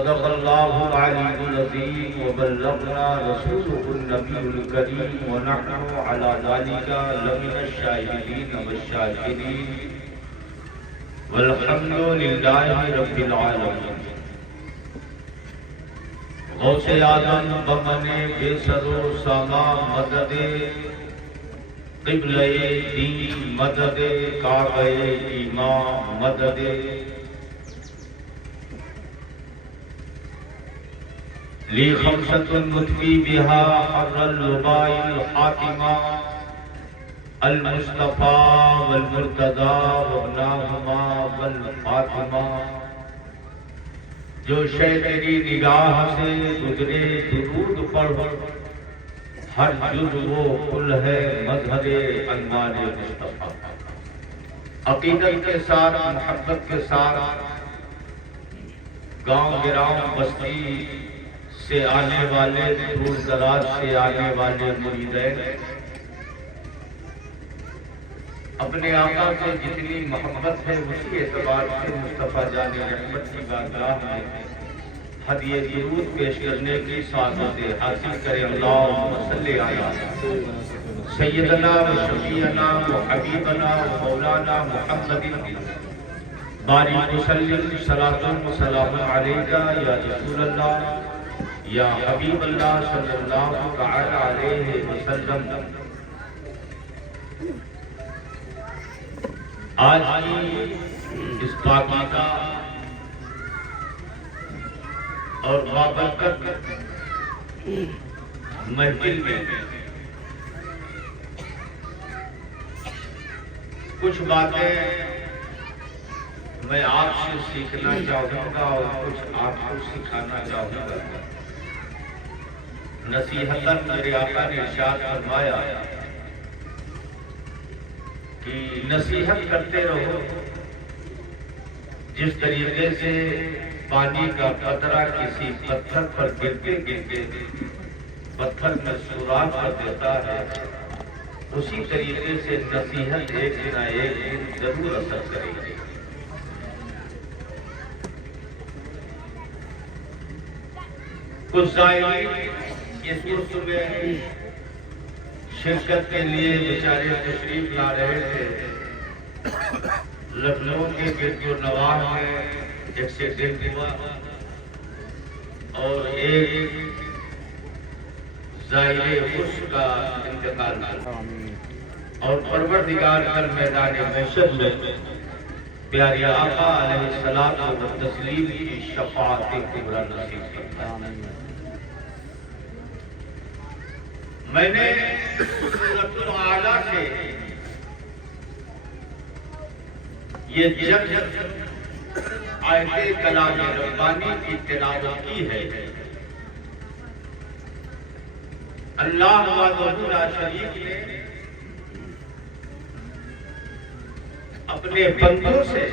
صدق اللہ العلی العظیم وبلغنا رسوله النبی الکریم ونحن علی ذلک لمن الشاہدین والشاکرین والحمد للہ رب العالمین۔ غوث اعظم بمن بے سر و ساما مدد قبلہ دین مدد کعبہ ایمان مدد لی خمسۃ مطفی بہا حر اللباء الحاتمہ المصطفیٰ والمرتضیٰ وابناہما والفاطمہ۔ جو شے تیری نگاہ سے گزرے درود پڑھ، ہر جز وہ کل ہے مظہر انوار مصطفیٰ۔ عقیدت کے ساتھ محبت کے ساتھ گاؤں گراؤں بستی سے آنے والے، دور دراز سے آنے والے مریدین اپنے آقا سے جتنی محبت ہے اسی اعتبار سے مصطفیٰ جان رحمت کی بارگاہ میں ہدیہ درود پیش کرنے کی سعادت حاصل کرے۔ اللہم صلی علی سیدنا و شفیعنا و حبیبنا و مولانا محمد بارک وسلم صلاۃ و سلام علیکہ یا رسول اللہ یا حبیب اللہ صلی اللہ تعالی علیہ وسلم۔ آج کی اس پاکیزہ اور بابرکت محفل میں کچھ باتیں میں آپ سے سیکھنا چاہوں گا اور کچھ آپ کو سکھانا چاہوں گا۔ نصیحتاً میرے آقا نے ارشاد فرمایا کہ نصیحت کرتے رہو، جس طریقے سے پانی کا قطرہ کسی پتھر پر گرتے گرتے پتھر میں سوراخ کر دیتا ہے، اسی طریقے سے نصیحت ایک نہ ایک دن ضرور اثر کرے گی۔ کچھ زائرین اس وقت میں شرکت کے لیے بیچارے تشریف لا رہے تھے، لکھنؤ کے گرد و نواح میں ایکسیڈنٹ ہوا اور ایک زائر خوش کا انتقال ہوا، اور پروردگار کل میدان محشر میں پیارے آقا علیہ الصلوۃ والتسلیم کی شفاعت کبریٰ نصیب فرمائے۔ میں نے سورۃ الاعلیٰ سے یہ جنگ آیت کلام ربانی کی تلاوت کی ہے۔ اللہ وحدہ لا شریک نے اپنے بندوں سے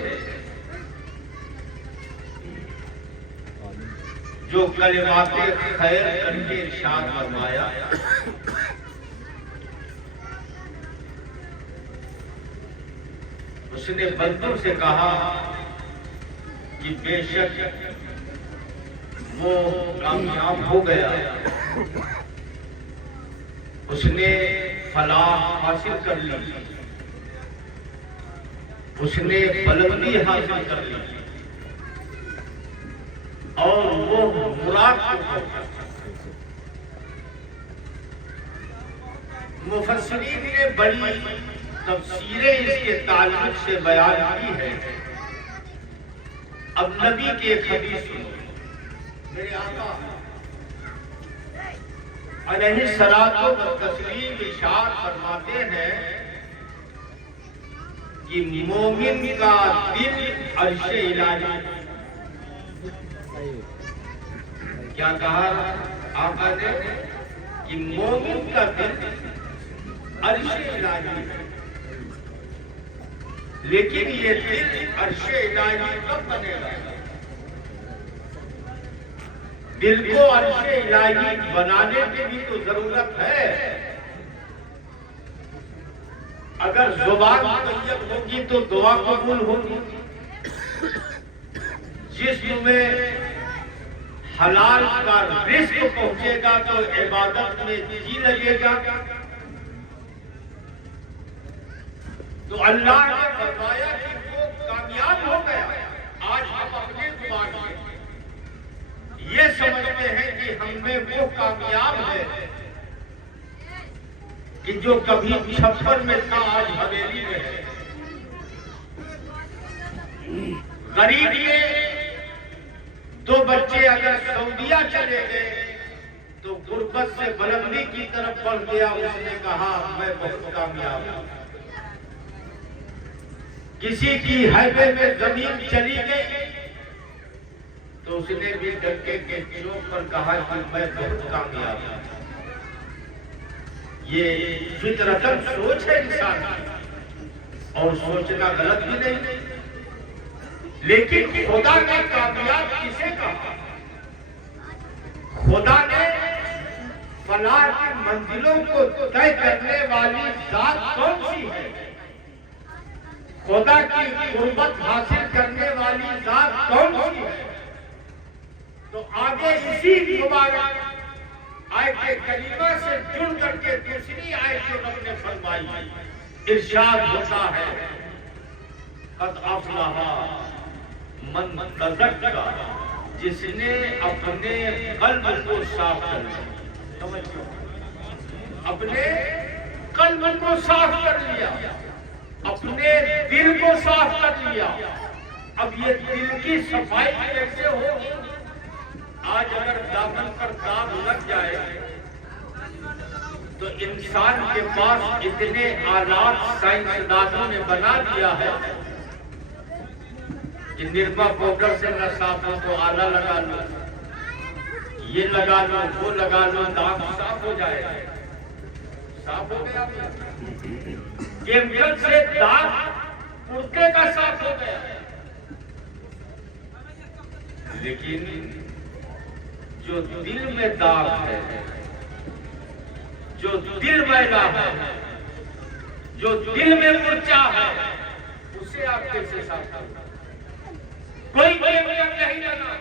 جو کلمات خیر کر کے ارشاد فرمایا، اس نے بندوں سے کہا کہ بے شک وہ کامیاب ہو گیا، اس نے فلاح حاصل کر لی، اس نے بلندی حاصل کر لی، اور وہ مراد کو پہنچا۔ مفسرین نے بڑی تفسیریں اس کے تعلق سے بیان کی ہے۔ اب نبی کی ایک حدیث سنو۔ میرے آقا علیہ الصلوۃ والتسلیم ارشاد فرماتے ہیں کہ مومن کا دل عرش الہی، کیا کہا آقا نے کہ مومن کا دل عرش الہی، لیکن یہ دل عرش الہی کب بنے گا؟ دل کو عرش الہی بنانے کی بھی تو ضرورت ہے۔ اگر زبان طیب ہوگی تو دعا قبول ہوگی، جسم میں حلال کا رزق پہنچے گا تو عبادت میں جی لگے گا. تو اللہ نے فرمایا کہ وہ کامیاب ہو گیا. آج ہم اپنے زبان میں یہ سمجھتے ہیں کہ ہم میں وہ کامیاب ہے کہ جو کبھی چھپر میں تھا آج حویلی میں ہے. غریب کے 2 بچے اگر سعودیہ چلے گئے تو غربت سے بلندی کی طرف بڑھ گیا. اس نے کہا میں بہت کامیاب ہوں. کسی کی ہائیوے میں زمین چلی گئی تو اس نے بھی ڈنکے کے چوک پر کہا کہ میں بہت کامیاب ہوں. یہ فطرتاً سوچ ہے انسان کی اور سوچنا غلط بھی نہیں. لیکن خدا نے کامیاب کسے کہا؟ خدا نے فلاح کی منزلوں کو طے کرنے والی ذات کون سی ہے؟ خدا کی قربت حاصل کرنے والی ذات کون سی ہے؟ تو آگے اسی مبارک آیت کریمہ سے جڑ کر کے دوسری آیت جو رب نے فرمائی ارشاد ہوتا ہے قد افلح من تزکا، جس نے اپنے قلب کو صاف کر لیا. اپنے قلب کو صاف کر لیا، اپنے دل کو صاف کر لیا. اب یہ دل کی صفائی کیسے ہو؟ آج اگر دامن پر داغ لگ جائے تو انسان کے پاس اتنے آلات سائنسدانوں نے بنا دیا ہے کہ نرما پاؤڈر سے نہ صاف ہو تو آلہ لگا لو، یہ لگا لو، وہ لگا لو، داغ صاف ہو جائے. صاف ہو گیا. کیمیکل سے داغ پرکے کا صاف ہو گیا. لیکن جو دل میں داغ ہے، جو دل میلا ہے، جو دل میں مرچا ہے، اسے آپ کیسے صاف کریں؟ کوئی کیمیکل نہیں لگا،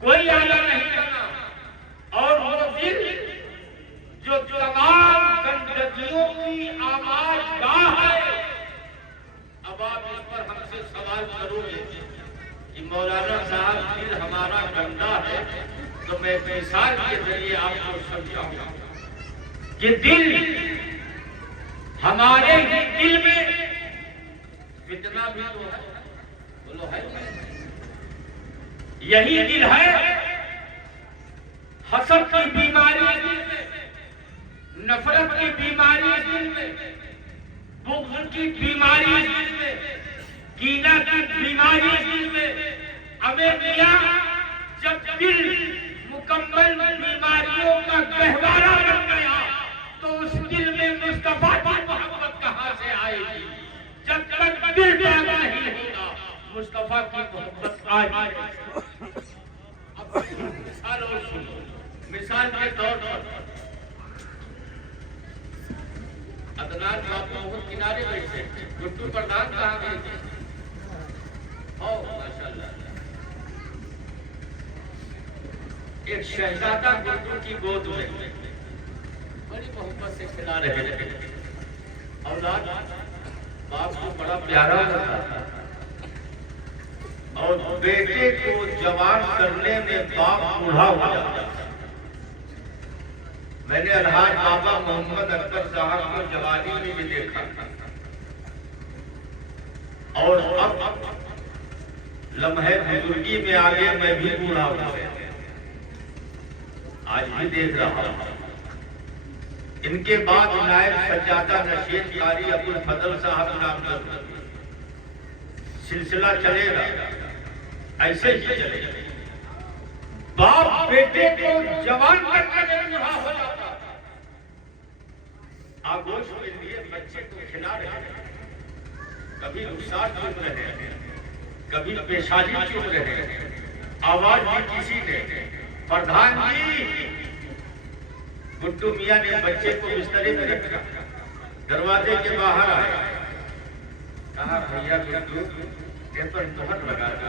کوئی آلہ نہیں لگا. اور وہ دل جو تمام گندگیوں کی آماج گاہ ہے. اب آپ اس پر ہم سے سوال کرو گے کہ مولانا صاحب دل ہمارا گندا ہے، تو میں مثال کے ذریعے آپ کو سمجھاؤں گا کہ دل ہمارے ہی دل میں فتنہ بھی تو ہے. بولو ہے، یہی دل ہے. حسد کی بیماری دل میں، نفرت کی بیماری دل میں، بغض کی بیماری دل میں، کینہ کی بیماری دل میں. ہمیں کیا جب دل مکمل بیماریوں کا گہوارہ بن گیا تو اس دل میں مصطفیٰ کی محبت کہاں سے آئے گی؟ جب تک دل پیدا ہی نہیں ہوگا مصطفیٰ کی محبت آئے گی. اب مثال اور سنو. مثال کے طور پر عدنان صاحب محمد کنارے بیٹھے، گڈو پردھان کہاں گئے تھے؟ ماشاءاللہ. ایک شہزادہ گڈو کی گود میں بڑی محبت سے کھلا رہے تھے. اولاد باپ کو بڑا پیارا ہوتا تھا اور بیٹے کو جوان کرنے میں باپ بوڑھا ہو جاتا تھا. میں نے الحاج بابا محمد اکبر صاحب کو جوانی میں بھی دیکھا اور اب لمحے بزرگی میں آگے میں بھی بوڑھا ہو گیا. آج بھی دیکھ رہا ہوں. ان کے بعد نائب سجادہ نشین قاری ابو الفضل صاحب نام سلسلہ چلے گا، ایسے ہی چلے گا. باپ بیٹے کو جوان کرنے میں بوڑھا ہو جاتا. آگوش کے لیے بچے کو کھلا رہے ہیں، کبھی رخسار چوم رہے ہیں، کبھی پیشانی چوم رہے ہیں. آواز بھی کسی نے پردھان جی. گڈو میاں نے بچے کو بسترے میں رکھا، دروازے کے باہر آیا، کہا بھیا گڈو یہ پر مہر لگا دو.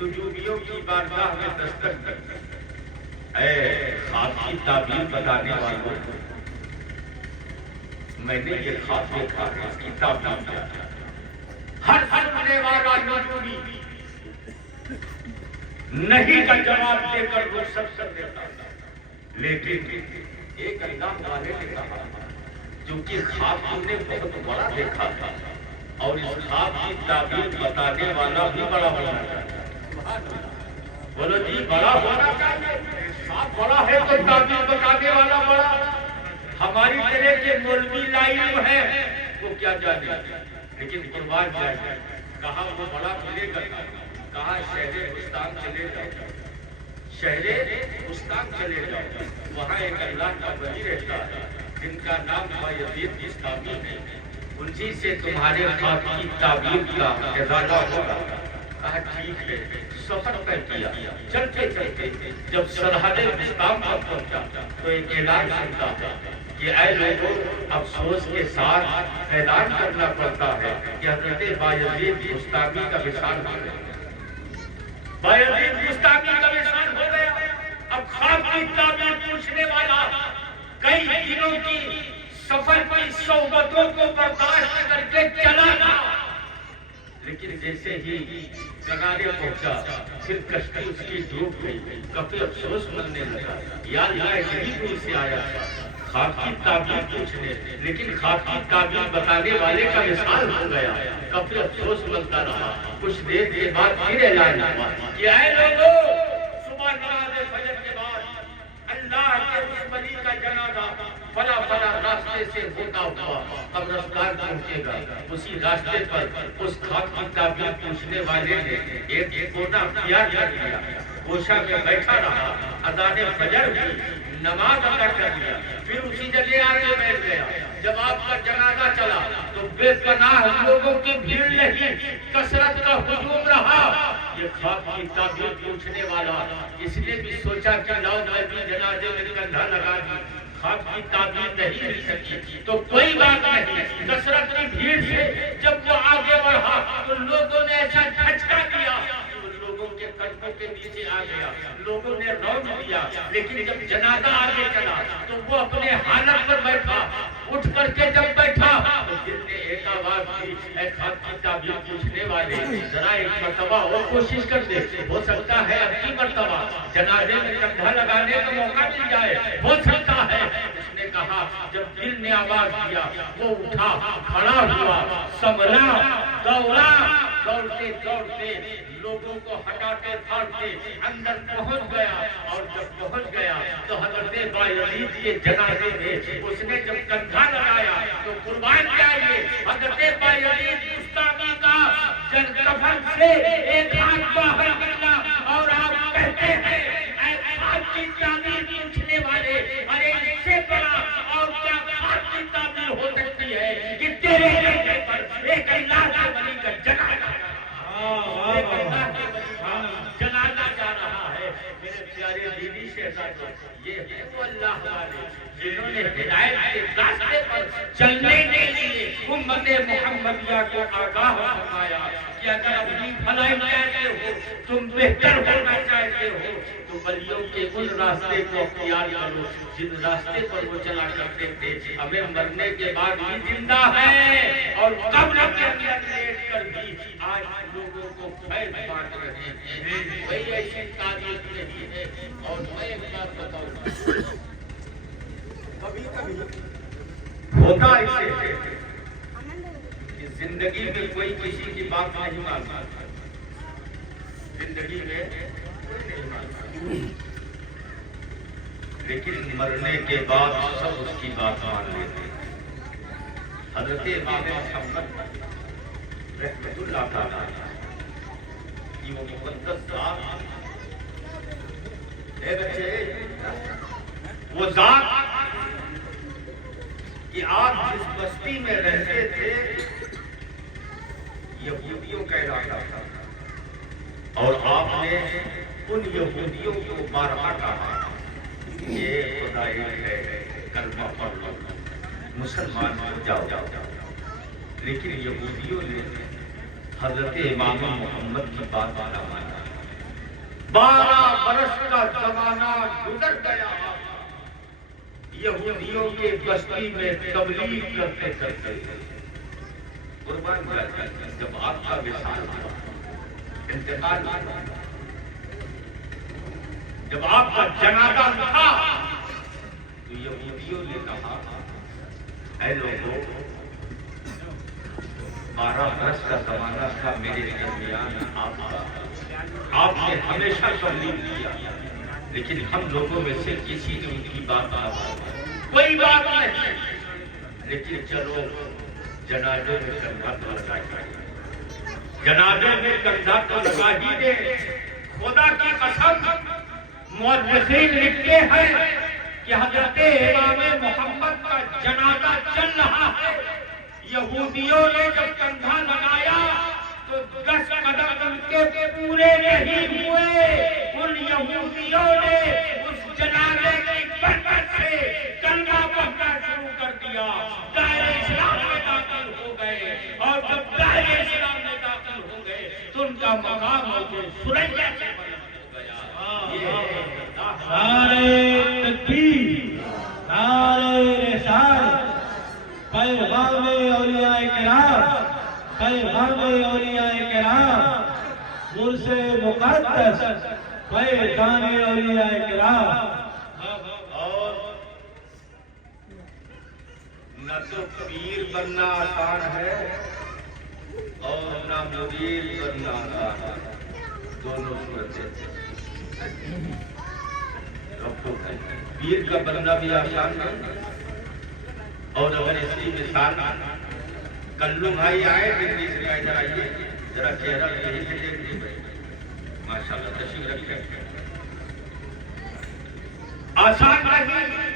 نجومیوں کی بارگاہ میں دستک دی، اے خواب کی تعبیر بتانے والوں، میں نے یہ خواب دیکھا ہے، اس کی تعبیر کیا ہے؟ ہر سننے والا نجومی نہیں کا جواب دے کر رخصت کر دیتا، لیکن ایک اللہ والے نے کہا کیونکہ خواب ہم نے بہت بڑا دیکھا تھا اور اس خواب کی تعبیر بتانے والا بھی بڑا ہونا چاہیے۔ بولو جی بڑا ہونا چاہیے، خواب بڑا ہے تو تعبیر بتانے والا بڑا۔ ہماری طرح کے مولوی لائن ہے وہ کیا جانے، لیکن قربان جائے کہا وہ بڑا ملے گا، کہا شہر بستان چلے جاؤ، شہر بستان چلے جاؤ، وہاں ایک اللہ کا ولی رہتا ہے جن کا نام بایزید بستامی ہے، انہی سے تمہارے خواب کی تعبیر کا ارادہ ہوگا۔ کہا ٹھیک ہے، سفر طے کیا، چلتے چلتے جب سرحد بستام پر پہنچا تو ایک اعلان سنتا ہے کہ اے لوگوں، افسوس کے ساتھ اعلان کرنا پڑتا ہے کہ حضرت بایزید بستامی کا وصال ہو گیا۔ بایزید بستامی کا وصال ہو گیا۔ اب خواب کی تعبیر پوچھنے والا کئی دنوں کی سفر کی صحبتوں کو برداشت کر کے چلا تھا، لیکن جیسے ہی کنارے پہنچا پھر کشتی اس کی ڈوب گئی، کافی افسوس مننے لگا، یا اللہ اتنی دور سے آیا تھا خواب کی تعبیر پوچھنے، لیکن خواب کی تعبیر بتانے والے کا وصال ہو گیا، کافی افسوس منتا رہا۔ کچھ دیر کے بعد پھر اعلان ہوا کہ اے لوگوں، صبح نماز فجر کے بعد اللہ کے اس ولی کا جنازہ فلاں فلاں راستے سے ہوتا ہوا قبرستان پہنچے گا۔ اسی راستے پر اس خواب کی تعبیر پوچھنے والے نے ایک کونا اختیار کر لیا، گوشہ میں بیٹھا رہا، اذان فجر ہوئی، نماز ادا کر لیا، پھر اسی جگہ آگے بیٹھ گیا۔ جب آپ کا جنازہ چلا تو بے پناہ لوگوں کی بھیڑ نہیں، کثرت کا ہجوم رہا۔ یہ خواب کی تعبیر پوچھنے والا اس نے بھی سوچا کہ لاؤ میں بھی جنازے میں کندھا لگا دی، خواب کی تعبیر نہیں مل سکی تو کوئی بات نہیں، کثرت کی بھیڑ سے جب وہ آگے بڑھا تو لوگوں نے ایسا جھٹکا دیا لوگوں کے قدموں کے نیچے آ گیا، لوگوں نے روک دیا، لیکن جب جنازہ آگے چلا تو وہ اپنے حالت پر بیٹھا، اٹھ کر کے جب بیٹھا تو دل نے ایک آواز دی، اے خواب کی تعبیر پوچھنے والے، ذرا ایک مرتبہ اور کوشش کر دے، ہو سکتا ہے اب کی مرتبہ جنازے میں کندھا لگانے کا موقع مل جائے، ہو سکتا ہے۔ اس نے کہا جب دل نے آواز دیا وہ اٹھا، کھڑا ہوا، سنبھلا، دوڑا، دوڑتے دوڑتے لوگوں کو ہٹاتے پھاڑتے اندر پہنچ گیا، اور جب پہنچ گیا تو حضرت بایزید کے جنازے میں اس نے جب کندھا لگایا تو قربان جائیے حضرت بایزید بستامی کا کفن سے ایک ہاتھ باہر نکلا، اور آپ کہتے ہیں اے خواب کی تعبیر پوچھنے والے، ارے اس سے بڑا اور کیا خواب کی تعبیر ہو سکتی ہے کہ تیرے جگہ پر ایک اللہ کے ولی کا جنازہ جنازہ جا رہا ہے۔ میرے پیارے دینی شہزادوں، یہ ہے وہ اللہ والے جنہوں نے ہدایت کے راستے پر چلنے کے لیے امت محمدیہ کو آگاہ فرمایا کہ اگر اپنی بھلائی چاہتے ہو، تم بہتر ہونا چاہتے ہو تو ولیوں کے ان راستے کو اختیار کرو جن راستے پر وہ چلا کرتے تھے۔ ہمیں مرنے کے بعد بھی زندہ ہے اور قبر کے اندر لیٹ کر بھی آج لوگوں کو فیض بانٹ رہے ہیں۔ وہی ایسی تاریخ نہیں ہے۔ اور میں ایک بات بتاؤں، کبھی کبھی ہوتا ایسے کہ زندگی میں کوئی کسی کی بات نہیں مانتا، زندگی میں کوئی نہیں مانتا، لیکن مرنے کے بعد سب اس کی بات مان لیتے ہیں۔ حضرت امام محمد رحمت اللہ تعالی کی وہ مقدس ذات، اے بچے، وہ ذات کہ آپ جس بستی میں رہتے تھے یہودیوں کا علاقہ تھا، اور آپ نے ان یہودیوں کو بارہا کہا یہ خدا ایک ہے، کلمہ پڑھ لو، مسلمان ہو جاؤ۔ لیکن یہودیوں نے حضرت امام محمد کی بات نہ مانا. 12 برس کا زمانہ گزر گیا. یہودیوں کے بستی میں تبلیغ کرتے کرتے قربان جاتا. جب آپ کا وصال ہوا، انتقال ہوا، جب آپ کا جنازہ تھا، تو یہودیوں نے کہا اے لوگوں، 12 برس کا زمانہ تھا میرے درمیان آپ کا، آپ نے ہمیشہ تبلیغ کیا، لیکن ہم لوگوں میں سے کسی نے ان کی بات نہ مانی. کوئی بات نہیں، لیکن چلو جنازے میں کندھا تو لگا ہی، جنازے میں کندھا تو لگا ہی دے. خدا کی قسم مورخین لکھتے ہیں کہ حضرت امام محمد کا جنازہ چل رہا ہے. یہودیوں نے جب کندھا لگایا تو 10 قدم ان کے پورے نہیں ہوئے. ان یہودیوں نے اس جنازے کی برکت سے کلمہ پڑھنا شروع کر دیا، دائرہ اسلام میں داخل ہو گئے. اور جب دائرہ اسلام میں داخل ہو گئے تو ان کا مقام مجھے سریا سے بلند ہو گیا. نعرہ تکبیر، نعرہ رسالت، پیغام اولیاء کرام، پیغام اولیاء کرام، مرشد مقدس، پیغام اولیاء کرام. اور نہ تو پیر بننا آسان ہے اور نہ مرید بننا آسان ہے. دونوں صورتیں. پیر کا بننا بھی آسان ہے. اور اگر اس کی مثال کلو بھائی آئے دلی سے ادھر آئیے، ذرا چہرہ یہی سے دیکھ لیجیے. ماشاء اللہ تشریف رکھیں. آسان نہیں،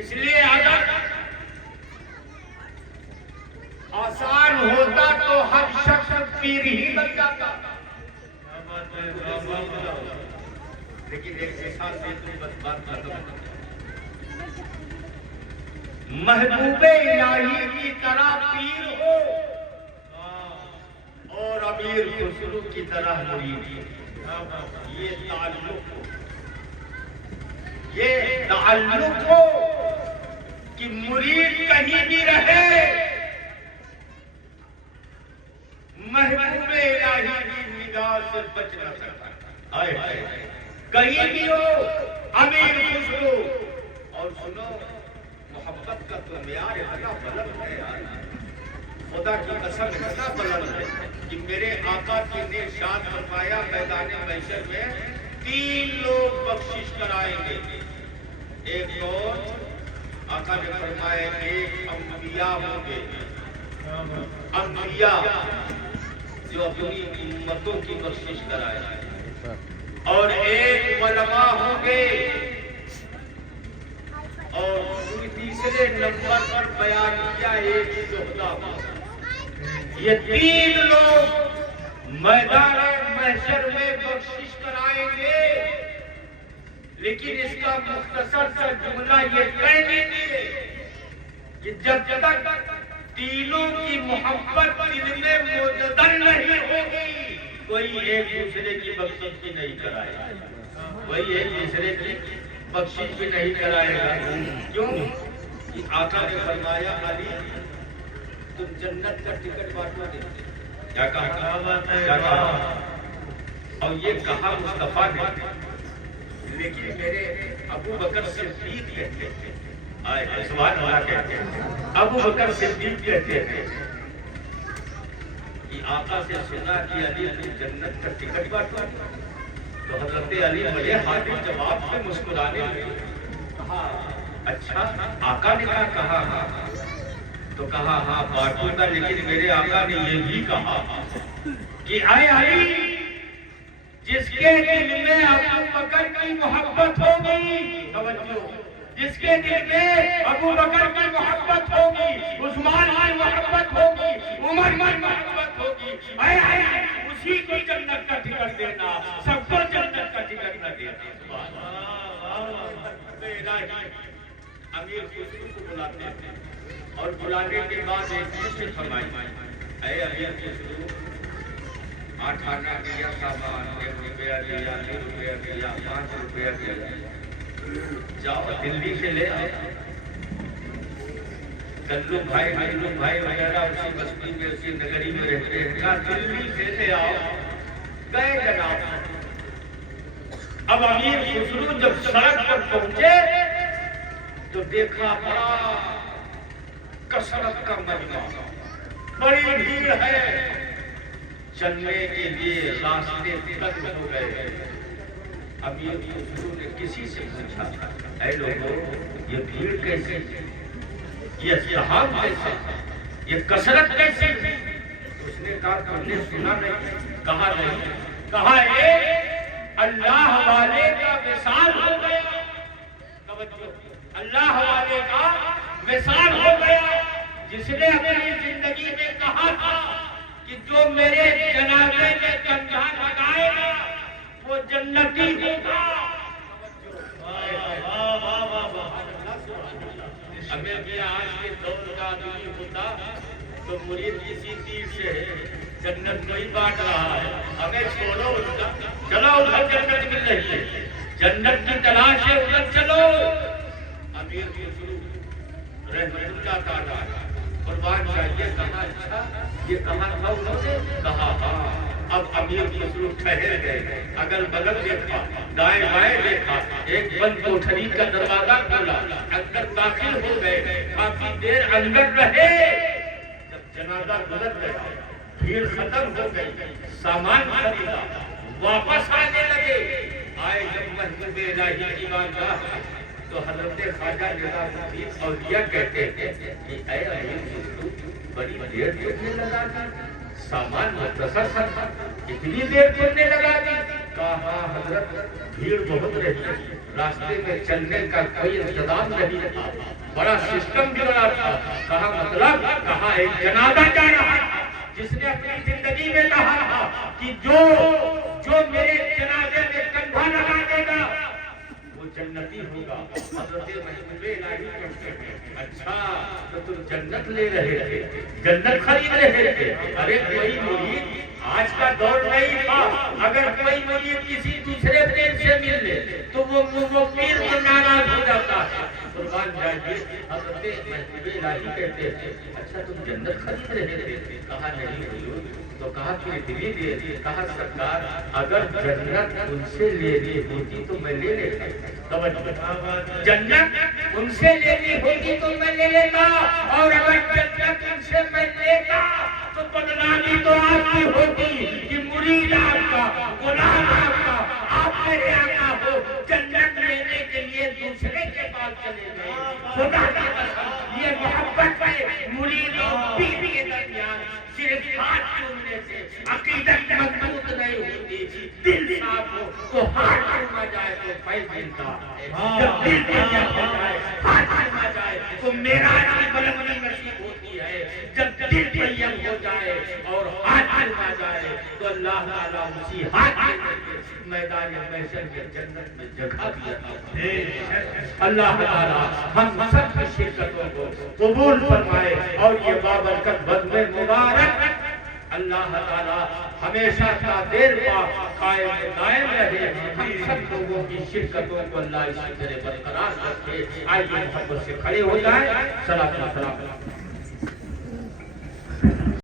اس لیے اگر آسان ہوتا تو ہر شخص پیر ہی بن جاتا. لیکن ایک مثال دیکھو، بس بات ختم. محبوب الہی کی طرح پیر ہو اور امیر خسرو کی طرح مرید. یہ تعلق ہو، یہ تعلق ہو کہ مرید کہیں بھی رہے، محبوب الہی کی نگاہ سے بچ نہ سکتا. کہیں بھی ہو امیر خسرو. اور سنو، محبت کا تو معیار اتنا بلند ہے یار، خدا کی قسم اتنا بلند ہے کہ میرے آقا کی نے ارشاد فرمایا میدان محشر میں 3 لوگ بخشش کرائیں گے. ایک کون؟ آقا نے فرمایا ایک انبیاء ہوں گے، انبیاء جو اپنی امتوں کی بخشش کرائے، اور ایک علماء ہوں گے، اور تیسرے نمبر پر بیان کیا ایک شہدا. یہ 3 لوگ میدان محشر میں بخشش کرائیں گے. لیکن اس کا مختصر سا جملہ یہ کہنے کے کہ جب تک تینوں کی محبت دل میں مجدل نہیں ہوگی، کوئی ایک دوسرے کی بخشش بھی نہیں کرائے گا. کوئی ایک دوسرے کی بخشش بھی نہیں کرائے گا. کیوں؟ کہ آقا نے فرمایا علی تم جنت کا ٹکٹ بانٹو گے. کیا کہا؟ اور یہ کہا مصطفیٰ نے. لیکن میرے ابو بکر صدیق کہتے ہیں، سبحان اللہ کہتے ہیں، ابو بکر صدیق کہتے ہیں کہ آقا سے سنا کہ علی تم جنت کا ٹکٹ بانٹو. تو حضرت علی بڑے حاضر جواب سے مسکرانے لگے. کہا اچھا آقا نے کہا تو کہا ہاں بانٹوں گا، لیکن میرے آقا نے یہ بھی کہا کہ اے علی جس کے دل میں ابو بکر کی محبت ہوگی، جس کے دل میں ابو بکر کی محبت ہوگی، عثمان کی محبت ہوگی، عمر کی محبت ہوگی، اسی کو جنت کا ٹکٹ دینا، سب کو جنت کا ٹکٹ نہ دینا. امیر خسرو کو بلاتے ہیں اور بلانے کے بعد ایک چیز فرمائی اے امیر خسرو، 8 آنا دیا سامان، 1 روپیہ دیا، 2 روپیہ دیا، 5 روپیہ دیا، جاؤ دلی سے لے آؤ۔ کلو بھائی وغیرہ اسی بستی میں اسی نگری میں رہتے ہیں، کہا دلی سے لے آؤ، گئے جناب۔ اب امیر خسرو جب سڑک پر پہنچے تو دیکھا بڑا کثرت کا مجمع، بڑی بھیڑ ہے، چلنے کے لیے راستے تنگ ہو گئے۔ امیر خسرو نے کسی سے پوچھا، اے لوگوں یہ بھیڑ کیسی، یہ ازدحام کیسا، یہ کثرت کیسی؟ اس نے کہا تم نے سنا نہیں؟ کہا نہیں۔ کہا ایک اللہ والے کا وصال ہو گیا، اللہ والے کا وصال ہو گیا، جس نے اپنی زندگی میں کہا تھا کہ جو میرے جنازے میں کندھا لگائے گا وہ جنتی ہوگا۔ ہمیں بھی آج کے دور کا آدمی ہوتا تو مرید کسی تیر سے جنت نہیں بانٹ رہا ہے، ہمیں چھوڑو اس کا، چلو ادھر جنت مل رہی ہے، جنت کی تلاش ہے، ادھر چلو۔ امیر خسرو رحمت اللہ تعالیٰ قربان چاہیے کہا اچھا یہ کہا تھا انہوں نے؟ کہا ہاں۔ اب امیر خسرو ٹھہر گئے، اگل بگل دیکھا، دائیں بائیں دیکھا، ایک بند کوٹھری کا دروازہ کھولا، اندر داخل ہو گئے، کافی دیر اندر رہے۔ جب جنازہ گزر گیا، بھیڑ ختم ہو گئی، سامان خریدا، واپس آنے لگے۔ آئے جب محبوب الہی کی بارگاہ تو حضرت خواجہ نظام الدین اولیاء کہتے ہیں کہ اے امیر خسرو بڑی دیر دیکھنے لگا تھا، سامان مختصر تھا، اتنی دیر چلنے لگا تھی؟ کہا حضرت بھیڑ بہت رہی، راستے میں چلنے کا کوئی انتظام نہیں تھا، بڑا سسٹم بگڑا تھا۔ کہا مطلب؟ کہا ایک جنازہ جا رہا تھا جس نے اپنی زندگی میں کہا تھا کہ جو میرے جنازے میں کندھا لگا دے گا وہ جنتی ہوگا۔ حضرت محبوب الہی کہتے ہیں اچھا تو تم جنت لے رہے تھے، جنت خرید رہے تھے؟ ارے کوئی مرید آج کا دور نہیں تھا، اگر کوئی مرید کسی دوسرے پیر سے مل لے تو وہ پیر کو ناراض ہو جاتا ہے۔ قربان جائیے حضرت محبوب الہی کہتے ہیں اچھا تم جنت خرید رہے تھے؟ کہا نہیں حضور۔ تو کہا کہ اتنی دیر؟ کہا سرکار اگر جنت ان سے لینی ہوتی تو میں لے لیتا، جنت ان سے لینی ہوتی تو میں لے لیتا، اور اگر جنت ان سے میں لیتا تو بدنامی تو آپ کی ہوتی کہ مرید آپ کا، غلام آپ کا، آپ میرے آقا ہو، جنت لینے کے لیے دوسرے کے پاس چلے گئے۔ خدا کی قسم یہ محبت ہے مرید اور پیر کے درمیان، صرف ہاتھ چومنے سے عقیدت مضبوط نہیں ہوتی، دل صاف ہو تو ہاتھ چوما جائے تو فیض ملتا ہے، جب دل طیب ہو جائے ہاتھ چوما جائے تو معراج کی بلندی نصیب ہوتی ہے، جب دل طیب ہو جائے اور ہاتھ چوما جائے تو اللہ تعالیٰ اسی ہاتھ کے میدان محشر کے جنت میں جگہ دیتا ہے۔ اللہ تعالیٰ ہم سب کی شرکتوں کو قبول فرمائے اور یہ بابرکت بزم مبارک اللہ تعالیٰ ہمیشہ تا دیر پا قائم دائم رہے، ہم سب لوگوں کی شرکتوں کو اللہ اسی طرح برقرار رکھے۔ آئیے محبت سے کھڑے ہو جائیں، صلاۃ و سلام